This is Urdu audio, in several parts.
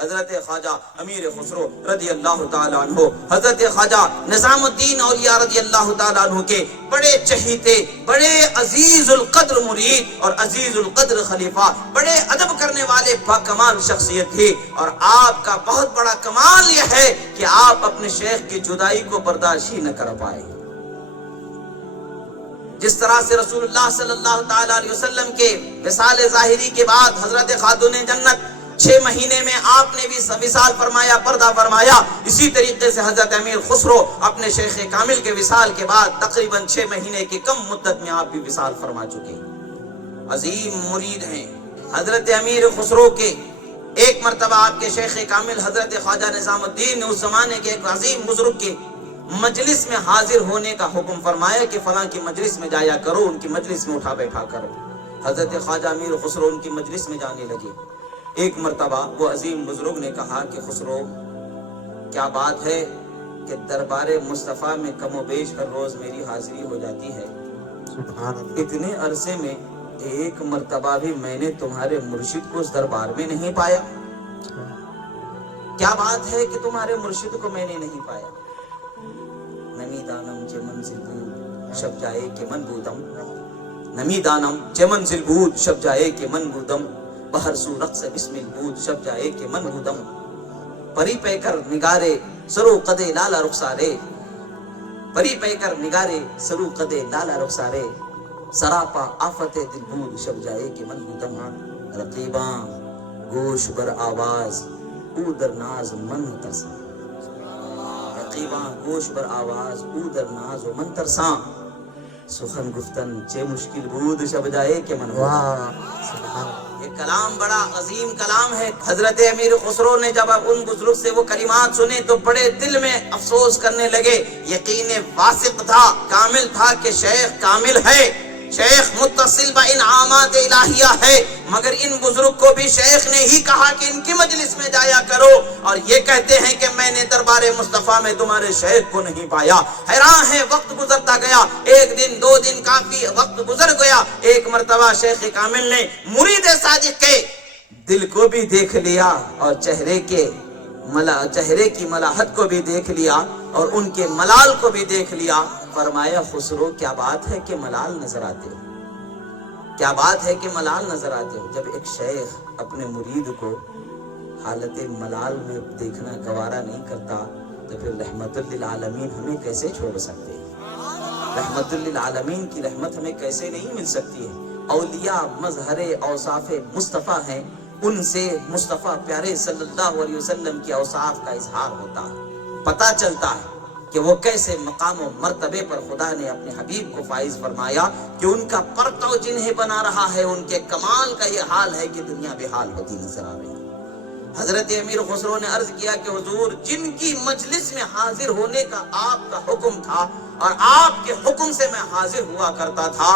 حضرت خواجہ امیر خسرو رضی اللہ تعالیٰ عنہ، حضرت خواجہ نظام الدین اولیاء رضی اللہ تعالیٰ عنہ کے بڑے چہیتے، بڑے عزیز القدر مرید اور عزیز القدر خلیفہ، بڑے ادب کرنے والے باکمال شخصیت تھی۔ اور آپ کا بہت بڑا کمال یہ ہے کہ آپ اپنے شیخ کی جدائی کو برداشت ہی نہ کر پائے۔ جس طرح سے رسول اللہ صلی اللہ تعالیٰ علیہ وسلم کے وصال ظاہری کے بعد حضرت خاتون جنت 6 مہینے میں آپ نے بھی وصال فرمایا، پردہ فرمایا، اسی طریقے سے حضرت امیر خسرو اپنے شیخ کامل کے وصال کے بعد تقریباً 6 مہینے کی کم مدت میں آپ بھی وصال فرما چکے۔ عظیم مرید ہیں حضرت امیر خسرو کے۔ ایک مرتبہ آپ کے شیخ کامل حضرت خواجہ نظام الدین نے اس زمانے کے ایک عظیم بزرگ کے مجلس میں حاضر ہونے کا حکم فرمایا کہ فلاں کی مجلس میں جایا کرو، ان کی مجلس میں اٹھا بیٹھا کرو۔ حضرت خواجہ امیر خسرو ان کی مجلس میں جانے لگے۔ ایک مرتبہ وہ عظیم بزرگ نے کہا کہ خسرو، کیا بات ہے کہ دربار مصطفیٰ میں کم و بیش ہر روز میری حاضری ہو جاتی ہے، اتنے عرصے میں ایک مرتبہ بھی میں نے تمہارے مرشد کو اس دربار میں نہیں پایا؟ کیا بات ہے کہ تمہارے مرشد کو میں نے نہیں پایا؟ نمی دانم چه منزل بود شب جائے کہ من بودم، نمی دانم چه منزل بود شب جائے کہ من بودم، بہر سو رقص بسمل بود شب جائے کہ من بودم، پری پہ کر نگارے سرو قدے لالا رخسارے، پری پہ کر نگارے سرو قدے لالا رخسارے، سراپا آفت دل بود شب جائے کہ من بودم، رقیباں گوش بر آواز او در ناز من ترساں، رقیباں گوش بر آواز او در ناز و من ترساں، سخن گفتن چے مشکل بود شب جائے کہ من بودم۔ یہ کلام بڑا عظیم کلام ہے۔ حضرت امیر خسرو نے جب ان بزرگ سے وہ کلمات سنے تو بڑے دل میں افسوس کرنے لگے۔ یقین واثق تھا، کامل تھا کہ شیخ کامل ہے، شیخ متصل با انعامات الہیہ ہے، مگر ان بزرگ کو بھی شیخ نے ہی کہا کہ ان کی مجلس میں جایا کرو، اور یہ کہتے ہیں کہ میں نے دربار مصطفیٰ میں تمہارے شیخ کو نہیں پایا۔ حیران ہے، وقت گزرتا گیا، 1 دن 2 دن کافی وقت گزر گیا۔ ایک مرتبہ شیخ کامل نے مرید صادق کے دل کو بھی دیکھ لیا اور چہرے کی ملاحت کو بھی دیکھ لیا اور ان کے ملال کو بھی دیکھ لیا۔ فرمایا خسرو، کیا بات ہے کہ ملال نظر آتے ہو؟ کیا بات ہے کہ ملال نظر آتے ہو؟ جب ایک شیخ اپنے مرید کو حالت ملال میں دیکھنا گوارا نہیں کرتا تو پھر رحمت للعالمین ہمیں کیسے چھوڑ سکتے ہیں؟ رحمت للعالمین کی رحمت ہمیں کیسے نہیں مل سکتی ہے؟ اولیاء مظہر اوصاف مصطفیٰ ہیں، ان سے مصطفیٰ پیارے صلی اللہ علیہ وسلم کی اوصاف کا اظہار ہوتا ہے، پتہ چلتا ہے کہ وہ کیسے مقام و مرتبے پر خدا نے اپنے حبیب کو فائز فرمایا کہ ان کا پرتو جنہیں بنا رہا ہے، ان کے کمال کا یہ حال ہے کہ دنیا بے حال ہوتی نظر آ رہی ہے۔ حضرت امیر خسرو نے عرض کیا کہ حضور، جن کی مجلس میں حاضر ہونے کا آپ کا حکم تھا اور آپ کے حکم سے میں حاضر ہوا کرتا تھا،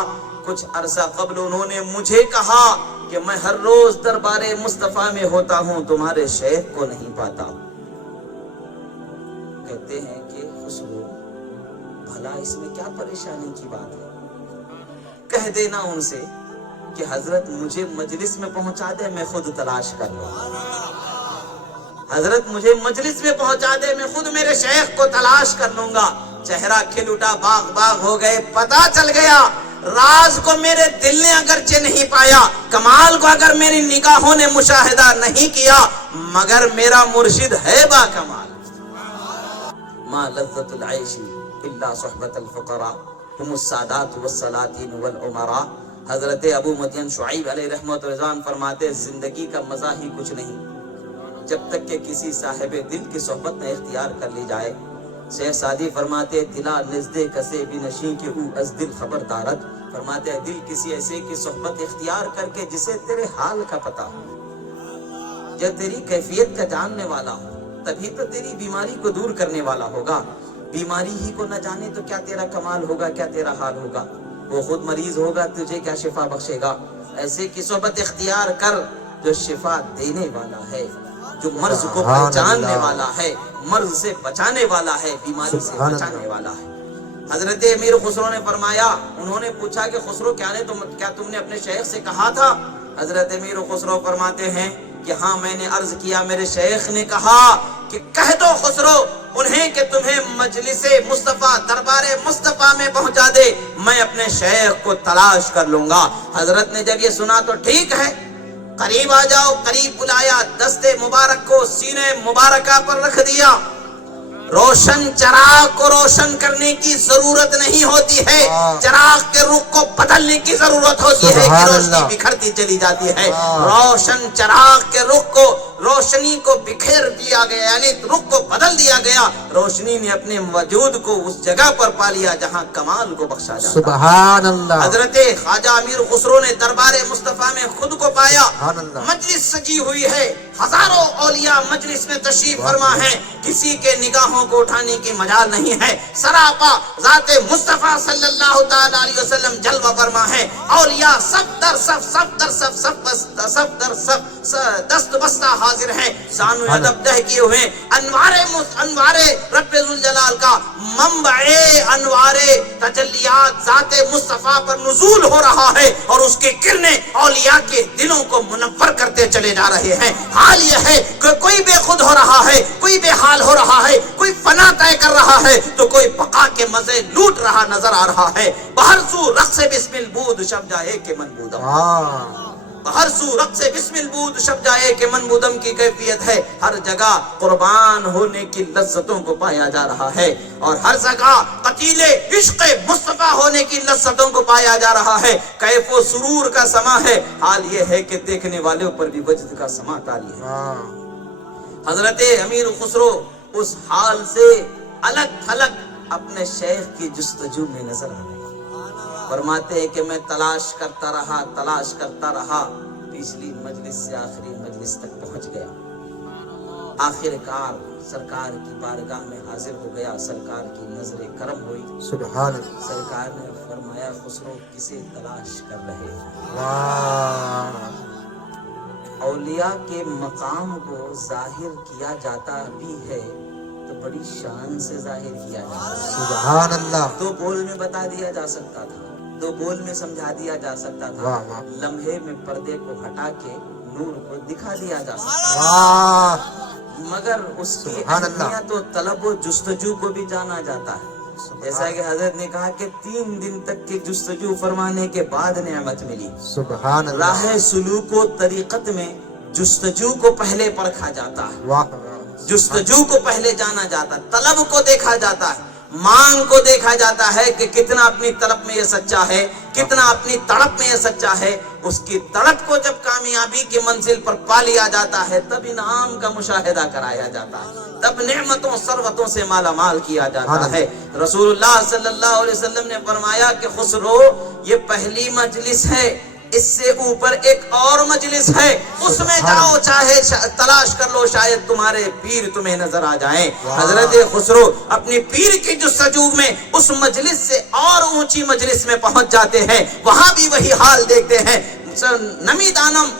کچھ عرصہ قبل انہوں نے مجھے کہا کہ میں ہر روز دربار مصطفیٰ میں ہوتا ہوں، تمہارے شیخ کو نہیں پاتا۔ کہتے ہیں کہ خسرو، بھلا اس میں کیا پریشانی کی بات ہے؟ کہہ دینا ان سے کہ حضرت مجھے مجلس میں پہنچا دے، میں خود تلاش کر لوں۔ حضرت مجھے مجلس میں پہنچا دے، میں خود میرے شیخ کو تلاش کر لوں گا۔ چہرہ کھل اٹھا، باغ باغ ہو گئے، پتہ چل گیا راز کو میرے دل نے اگرچہ نہیں پایا، کمال کو اگر میری نگاہوں نے مشاہدہ نہیں کیا، مگر میرا مرشد ہے با کمال۔ ما لذت العیش الا صحبت الفقراء هم السادات والسلاطین والعمراء۔ حضرت ابو مدین شعیب علیہ رحمت رضوان فرماتے، زندگی کا مزہ ہی کچھ نہیں جب تک کہ کسی صاحب دل کی صحبت نہ اختیار کر لی جائے۔ شیخ سعدی فرماتے، دلا نزدے کسے بھی نشیں کہ او از دل خبردارت۔ فرماتے ہیں دل کسی ایسے کی صحبت اختیار کر کے جسے تیرے حال کا پتہ ہو، جو تیری کیفیت کا جاننے والا ہو، تبھی تو تیری بیماری کو دور کرنے والا ہوگا۔ بیماری ہی کو نہ جانے تو کیا تیرا کمال ہوگا، کیا تیرا حال ہوگا؟ وہ خود مریض ہوگا، تجھے کیا شفا بخشے گا؟ ایسے کی صحبت اختیار کر جو شفا دینے والا ہے، جو مرض کو پہچاننے والا ہے، مرض سے بچانے والا ہے، بیماری سے بچانے والا ہے۔ حضرت امیر خسرو نے فرمایا، انہوں نے پوچھا کہ خسرو کیا تم نے اپنے شیخ سے کہا تھا؟ حضرت امیر خسرو فرماتے ہیں کہ ہاں میں نے عرض کیا، میرے شیخ نے کہا کہ کہہ دو خسرو انہیں کہ تمہیں مجلس مصطفیٰ دربار مصطفیٰ میں پہنچا دے، میں اپنے شیخ کو تلاش کر لوں گا۔ حضرت نے جب یہ سنا تو ٹھیک ہے، قریب آ جاؤ، قریب بلایا، دست مبارک کو سینے مبارکہ پر رکھ دیا۔ روشن چراغ کو روشن کرنے کی ضرورت نہیں ہوتی ہے، چراغ کے رخ کو بدلنے کی ضرورت ہوتی ہے کہ روشنی بکھرتی چلی جاتی ہے۔ روشن چراغ کے رخ کو، روشنی کو بکھیر دیا گیا، یعنی رخ کو بدل دیا گیا۔ روشنی نے اپنے وجود کو اس جگہ پر پا لیا جہاں کمال کو بخشا جاتا ہے۔ سبحان اللہ۔ حضرت خواجہ امیر خسرو نے دربار مصطفیٰ میں خود کو پایا، مجلس سجی ہوئی ہے، ہزاروں اولیاء مجلس میں تشریف فرما ہیں، کسی کے نگاہوں کو اٹھانے کی مجال نہیں ہے، سراپا ذات مصطفیٰ صلی اللہ تعالی علیہ وسلم جلوہ فرما ہے، اولیاء سب در صف، سب در صف، سب در صف، دست بستہ حاضر ہیں، زانو ادب دہ کیے ہوئے، انوار رب ذوالجلال کا منبع انوار تجلیات ذات مصطفیٰ پر نزول ہو رہا ہے، اور اس کی کرنیں اولیاء کے دلوں کو منور کرتے چلے جا رہے ہیں۔ حال یہ ہے کہ کوئی بے خود ہو رہا ہے، کوئی بے حال ہو رہا ہے، کوئی فنا طے کر رہا ہے تو کوئی بقا کے مزے لوٹ رہا نظر آ رہا ہے۔ بہر سو رقص بسم البود شب جائے کہ من بودم، ہر سو رقص بسم البود شب جائے کہ من بودم کی کیفیت ہے، ہر جگہ قربان ہونے کی لذتوں کو پایا جا رہا ہے، اور ہر جگہ قتیل عشق مصطفیٰ ہونے کی لذتوں کو پایا جا رہا ہے۔ کیف و سرور کا سما ہے، حال یہ ہے کہ دیکھنے والوں پر بھی وجد کا سما تاری ہے۔ حضرت امیر خسرو اس حال سے الگ تھلگ اپنے شیخ کی جستجو میں نظر آ گئے۔ فرماتے ہیں کہ میں تلاش کرتا رہا، پچھلی مجلس سے آخری مجلس تک پہنچ گیا، آخر کار سرکار کی بارگاہ میں حاضر ہو گیا، سرکار کی نظر کرم ہوئی۔ سبحان اللہ۔ سرکار نے فرمایا خسرو کسے تلاش کر رہے ہیں؟ اولیاء کے مقام کو ظاہر کیا جاتا بھی ہے تو بڑی شان سے ظاہر کیا جاتا ہے۔ سبحان اللہ۔ دو بول میں بتا دیا جا سکتا تھا، دو بول میں سمجھا دیا جا سکتا تھا، لمحے میں پردے کو ہٹا کے نور کو دکھا دیا جا سکتا تھا، مگر اس کی اہمیت و طلب و جستجو کو بھی جانا جاتا ہے۔ جیسا کہ حضرت نے کہا کہ 3 دن تک کی جستجو فرمانے کے بعد نعمت ملی۔ سبحان اللہ۔ راہ سلوک و طریقت میں جستجو کو پہلے پرکھا جاتا ہے، جستجو کو پہلے جانا جاتا ہے، طلب کو دیکھا جاتا ہے، مانگ کو دیکھا جاتا ہے کہ کتنا اپنی طلب میں یہ سچا ہے، کتنا اپنی تڑپ میں یہ سچا ہے۔ اس کی تڑپ کو جب کامیابی کی منزل پر پا لیا جاتا ہے تب انعام کا مشاہدہ کرایا جاتا ہے، تب نعمتوں ثروتوں سے مالا مال کیا جاتا ہے۔ رسول اللہ صلی اللہ علیہ وسلم نے فرمایا کہ خسرو یہ پہلی مجلس ہے، اس سے اوپر ایک اور مجلس ہے، اس میں جاؤ، چاہے تلاش کر لو، شاید تمہارے پیر تمہیں نظر آ جائیں۔ حضرت خسرو اپنی پیر کی جستجو میں اس مجلس سے اور اونچی مجلس میں پہنچ جاتے ہیں، وہاں بھی وہی حال دیکھتے ہیں۔ نمی دانم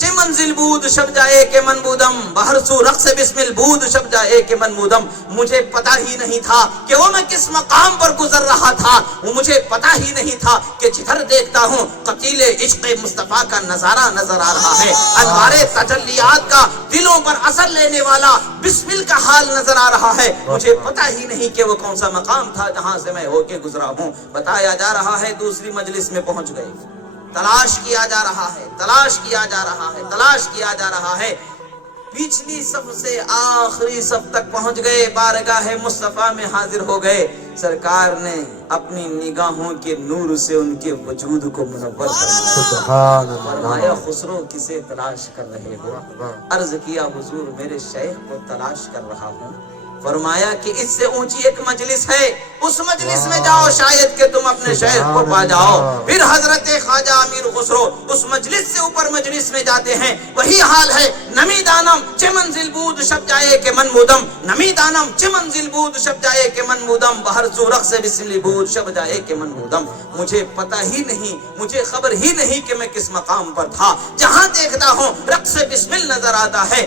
چه منزل بود شب جائے کہ من بودم، بہر سو رقص بسم البود شب جائے کہ من بودم۔ مجھے پتا ہی نہیں تھا کہ وہ میں کس مقام پر گزر رہا تھا، وہ مجھے پتا ہی نہیں تھا کہ جدھر دیکھتا ہوں قتیل عشق مصطفیٰ کا نظارہ نظر آ رہا ہے، انوار تجلیات کا دلوں پر اثر لینے والا بسمل کا حال نظر آ رہا ہے۔ مجھے پتا ہی نہیں کہ وہ کون سا مقام تھا جہاں سے میں ہو کے گزرا ہوں۔ بتایا جا رہا ہے دوسری مجلس میں پہنچ گئے، تلاش کیا جا رہا ہے، تلاش کیا جا رہا ہے، تلاش کیا جا رہا ہے، پچھلی صف سے آخری صف تک پہنچ گئے، بارگاہ مصطفیٰ میں حاضر ہو گئے۔ سرکار نے اپنی نگاہوں کے نور سے ان کے وجود کو منور فرمایا۔ فرمایا خسرو کسے تلاش کر رہے ہو؟ عرض کیا حضور میرے شیخ کو تلاش کر رہا ہوں۔ فرمایا کہ اس سے اونچی ایک مجلس ہے، اس مجلس میں جاؤ، شاید کہ تم اپنے شیخ کو پا جاؤ۔ پھر حضرت خواجہ امیر خسرو اس مجلس سے اوپر مجلس میں جاتے ہیں، وہی حال ہے۔ نمی دانم چه منزل بود شب جائے کہ من بودم، نمی دانم چه منزل بود شب جائے کہ من بودم، بہر سو رقص بسم بود شب جائے کہ من بودم۔ مجھے پتہ ہی نہیں، مجھے خبر ہی نہیں کہ میں کس مقام پر تھا، جہاں دیکھتا ہوں رقص بسمل نظر آتا ہے،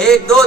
1 2